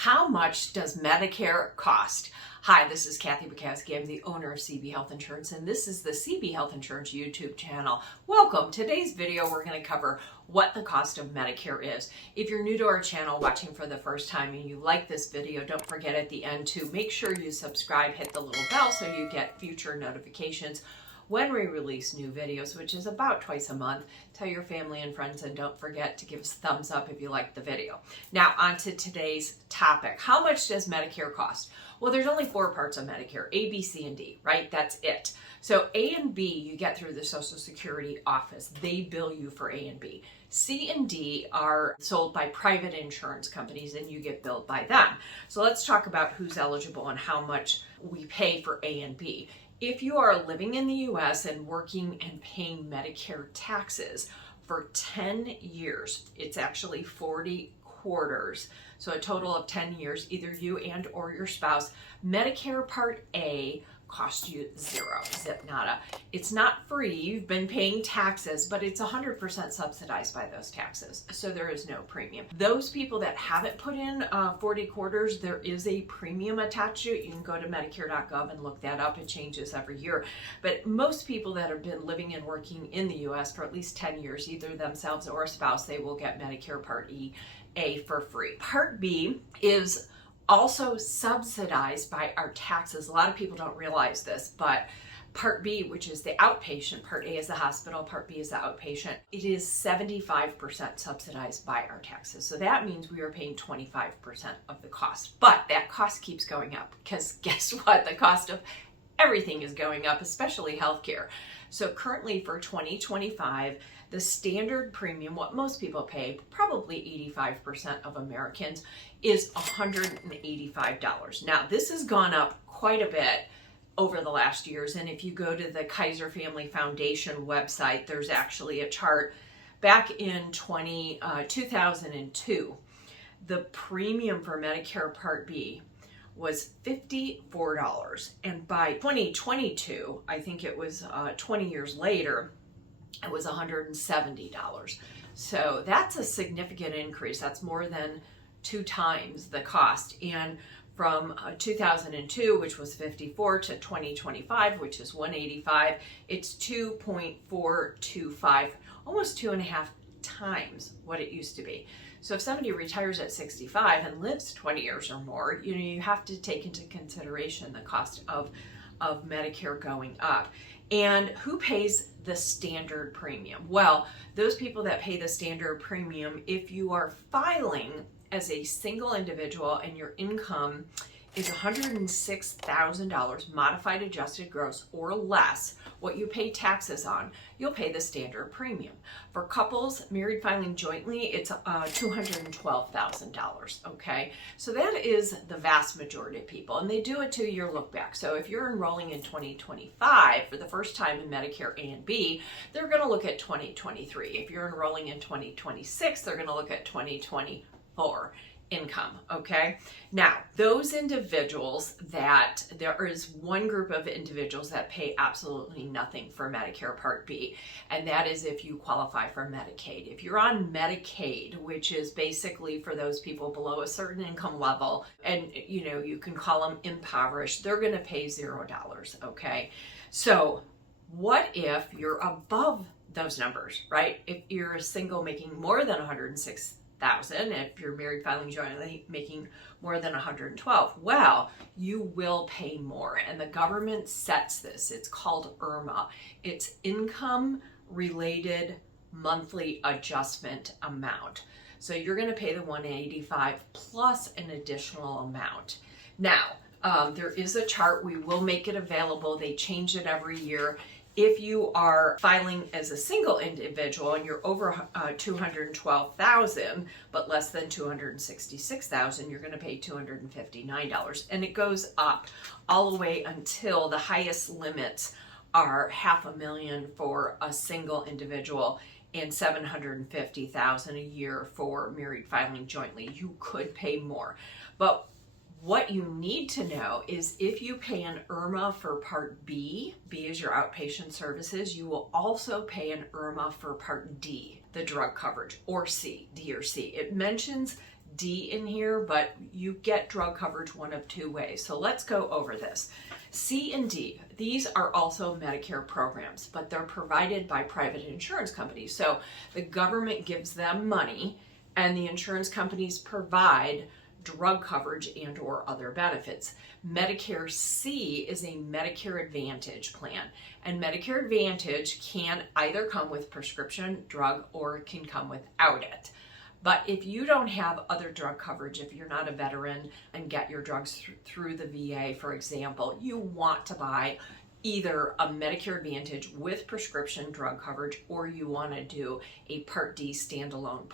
How much does Medicare cost? Hi, this is Kathy Bukowski. I'm the owner of CB Health Insurance, and this is the CB Health Insurance YouTube channel. Welcome. Today's video, we're going to cover what the cost of Medicare is. If you're new to our channel, watching for the first time, and you like this video, don't forget at the end to make sure you subscribe, hit the little bell so you get future notifications when we release new videos, which is about twice a month. Tell your family and friends, and don't forget to give us a thumbs up if you like the video. Now, on to today's topic. How much does Medicare cost? Well, there's only 4 parts of Medicare, A, B, C, and D, right? That's it. So A and B you get through the Social Security office. They bill you for A and B. C and D are sold by private insurance companies, and you get billed by them. So let's talk about who's eligible and how much we pay for A and B. If you are living in the U.S. and working and paying Medicare taxes for 10 years, it's actually 40 quarters, so a total of 10 years, either you and or your spouse, Medicare Part A costs you zero, zip nada. It's not free, you've been paying taxes, but it's 100% subsidized by those taxes, so there is no premium. Those people that haven't put in 40 quarters, there is a premium attached to it. You can go to medicare.gov and look that up. It changes every year, but most people that have been living and working in the U.S. for at least 10 years, either themselves or a spouse, they will get Medicare Part A for free. Part B is also subsidized by our taxes. A lot of people don't realize this, but Part B, which is the outpatient, Part A is the hospital, Part B is the outpatient, it is 75% subsidized by our taxes. So that means we are paying 25% of the cost. But that cost keeps going up because guess what? The cost of everything is going up, especially healthcare. So currently for 2025, the standard premium, what most people pay, probably 85% of Americans, is $185. Now, this has gone up quite a bit over the last years, and if you go to the Kaiser Family Foundation website, there's actually a chart. Back in 2002, the premium for Medicare Part B was $54, and by 2022, I think it was 20 years later, it was $170. So that's a significant increase. That's more than 2 times the cost. And from 2002, which was 54, to 2025, which is 185, it's 2.425, almost 2.5 times what it used to be. So if somebody retires at 65 and lives 20 years or more, you have to take into consideration the cost of Medicare going up. And who pays the standard premium? Well, those people that pay the standard premium, if you are filing as a single individual and your income is $106,000 modified adjusted gross or less, what you pay taxes on, you'll pay the standard premium. For couples married filing jointly, it's $212,000, okay? So that is the vast majority of people, and they do a 2-year look back. So if you're enrolling in 2025 for the first time in Medicare A and B, they're gonna look at 2023. If you're enrolling in 2026, they're gonna look at 2024 income, okay? Now, those individuals that, there is one group of individuals that pay absolutely nothing for Medicare Part B, and that is if you qualify for Medicaid. If you're on Medicaid, which is basically for those people below a certain income level, and you can call them impoverished, they're gonna pay $0, okay? So what if you're above those numbers, right? If you're a single making more than $106,000, if you're married filing jointly making more than $112,000, well, you will pay more, and the government sets this. It's called IRMAA. It's income related monthly adjustment amount. So you're going to pay the $185 plus an additional amount. Now, there is a chart. We will make it available. They change it every year. If you are filing as a single individual and you're over 212,000 but less than 266,000, you're going to pay $259, and it goes up all the way until the highest limits are $500,000 for a single individual and $750,000 a year for married filing jointly. You could pay more, but what you need to know is if you pay an IRMAA for Part B, B is your outpatient services, you will also pay an IRMAA for Part D, the drug coverage, or C, D or C. It mentions D in here, but you get drug coverage one of two ways. So let's go over this. C and D, these are also Medicare programs, but they're provided by private insurance companies. So the government gives them money and the insurance companies provide drug coverage and or other benefits. Medicare C is a Medicare Advantage plan, and Medicare Advantage can either come with prescription drug or it can come without it. But if you don't have other drug coverage, if you're not a veteran and get your drugs through the VA, for example, you want to buy either a Medicare Advantage with prescription drug coverage, or you want to do a Part D standalone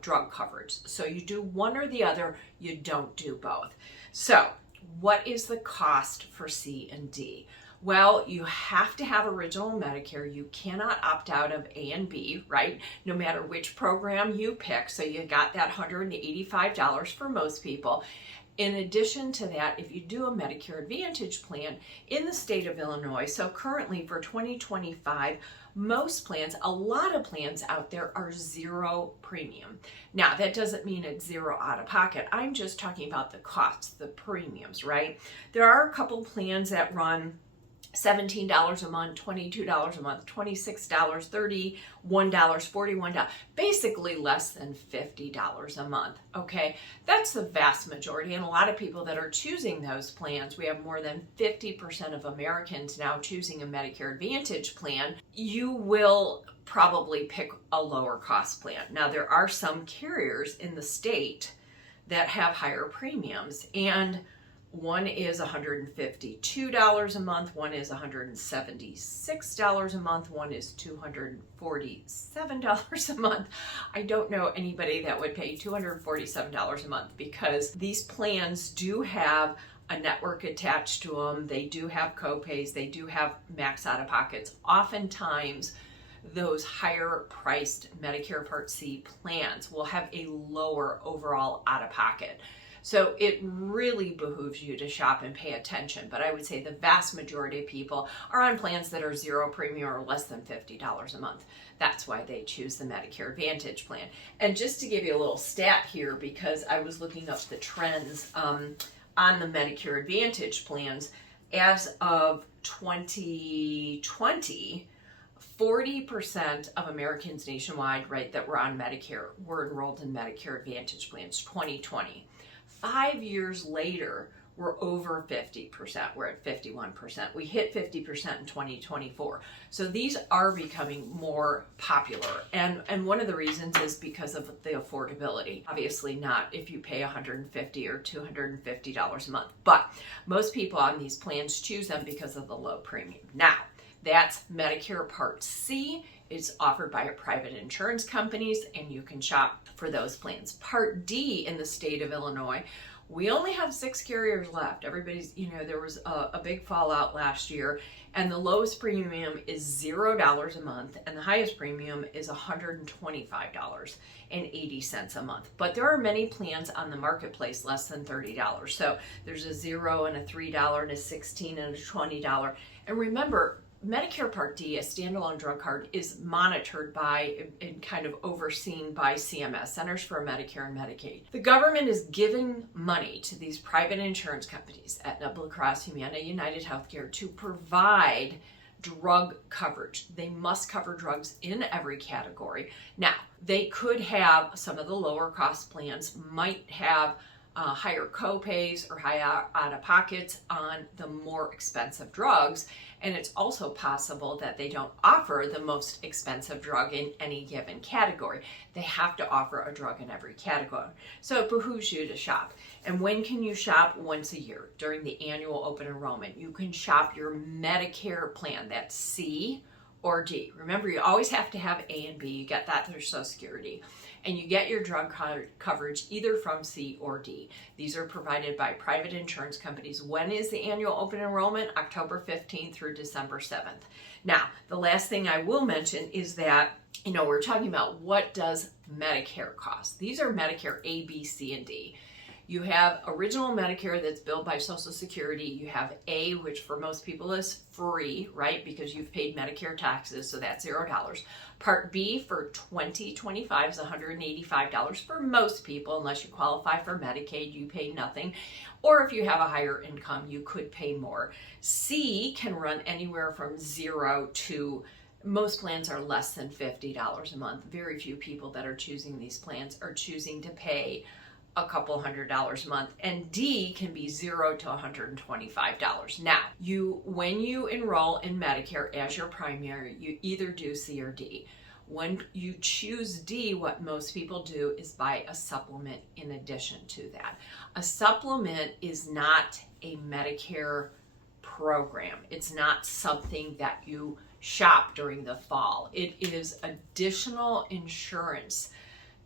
drug coverage. So you do one or the other, you don't do both. So what is the cost for C and D? Well, you have to have original Medicare. You cannot opt out of A and B, right? No matter which program you pick. So you got that $185 for most people. In addition to that, if you do a Medicare Advantage plan in the state of Illinois, so currently for 2025, most plans, a lot of plans out there are zero premium. Now, that doesn't mean it's zero out of pocket. I'm just talking about the costs, the premiums, right? There are a couple plans that run $17 a month, $22 a month, $26, $31, $41, basically less than $50 a month, okay? That's the vast majority, and a lot of people that are choosing those plans, we have more than 50% of Americans now choosing a Medicare Advantage plan. You will probably pick a lower cost plan. Now, there are some carriers in the state that have higher premiums, and one is $152 a month, one is $176 a month, one is $247 a month. I don't know anybody that would pay $247 a month because these plans do have a network attached to them. They do have copays, they do have max out-of-pockets. Oftentimes, those higher priced Medicare Part C plans will have a lower overall out-of-pocket. So it really behooves you to shop and pay attention. But I would say the vast majority of people are on plans that are zero premium or less than $50 a month. That's why they choose the Medicare Advantage plan. And just to give you a little stat here, because I was looking up the trends on the Medicare Advantage plans, as of 2020, 40% of Americans nationwide, right, that were on Medicare were enrolled in Medicare Advantage plans, 2020. 5 years later, we're over 50%. We're at 51%. We hit 50% in 2024. So these are becoming more popular. And one of the reasons is because of the affordability. Obviously not if you pay $150 or $250 a month. But most people on these plans choose them because of the low premium. Now, that's Medicare Part C. It's offered by private insurance companies, and you can shop for those plans. Part D in the state of Illinois, we only have 6 carriers left. Everybody's, there was a big fallout last year, and the lowest premium is $0 a month, and the highest premium is $125.80 a month. But there are many plans on the marketplace less than $30. So there's a $0 and a $3 and a $16 and a $20. And remember, Medicare Part D, a standalone drug card, is monitored by and kind of overseen by CMS, Centers for Medicare and Medicaid. The government is giving money to these private insurance companies, Aetna, Blue Cross, Humana, United Healthcare, to provide drug coverage. They must cover drugs in every category. Now, they could have some of the lower cost plans might have higher copays or high out-of-pockets on the more expensive drugs. And it's also possible that they don't offer the most expensive drug in any given category. They have to offer a drug in every category. So it behooves you to shop. And when can you shop? Once a year during the annual open enrollment. You can shop your Medicare plan. That's C or D. Remember, you always have to have A and B. You get that through Social Security. And you get your drug coverage either from C or D. These are provided by private insurance companies. When is the annual open enrollment? October 15th through December 7th. Now, the last thing I will mention is that, we're talking about what does Medicare cost. These are Medicare A, B, C, and D. You have original Medicare that's billed by Social Security. You have A, which for most people is free, right? Because you've paid Medicare taxes, so that's $0. Part B for 2025 is $185 for most people. Unless you qualify for Medicaid, you pay nothing. Or if you have a higher income, you could pay more. C can run anywhere from 0 to, most plans are less than $50 a month. Very few people that are choosing these plans are choosing to pay a couple $100 a month. And D can be 0 to $125. Now, when you enroll in Medicare as your primary, you either do C or D. When you choose D, what most people do is buy a supplement in addition to that. A supplement is not a Medicare program. It's not something that you shop during the fall. It is additional insurance.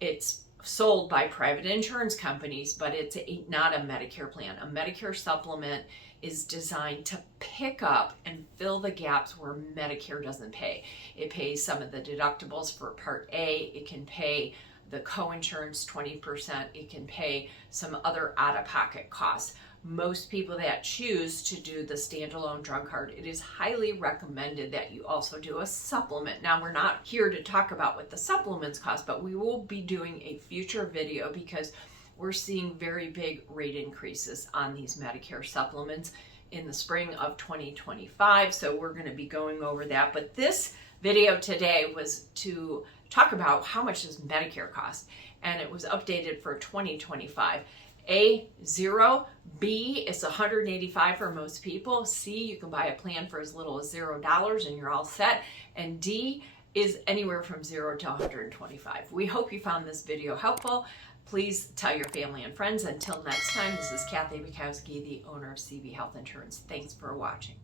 It's sold by private insurance companies, but it's not a Medicare plan. A Medicare supplement is designed to pick up and fill the gaps where Medicare doesn't pay. It pays some of the deductibles for Part A. It can pay the co-insurance 20%. It can pay some other out-of-pocket costs. Most people that choose to do the standalone drug card, it is highly recommended that you also do a supplement. Now, we're not here to talk about what the supplements cost, but we will be doing a future video because we're seeing very big rate increases on these Medicare supplements in the spring of 2025. So we're going to be going over that. But this video today was to talk about how much does Medicare cost, and it was updated for 2025. A, 0. B, it's $185 for most people. C, you can buy a plan for as little as $0 and you're all set. And D is anywhere from 0 to $125. We hope you found this video helpful. Please tell your family and friends. Until next time, this is Kathy Bukowski, the owner of CB Health Insurance. Thanks for watching.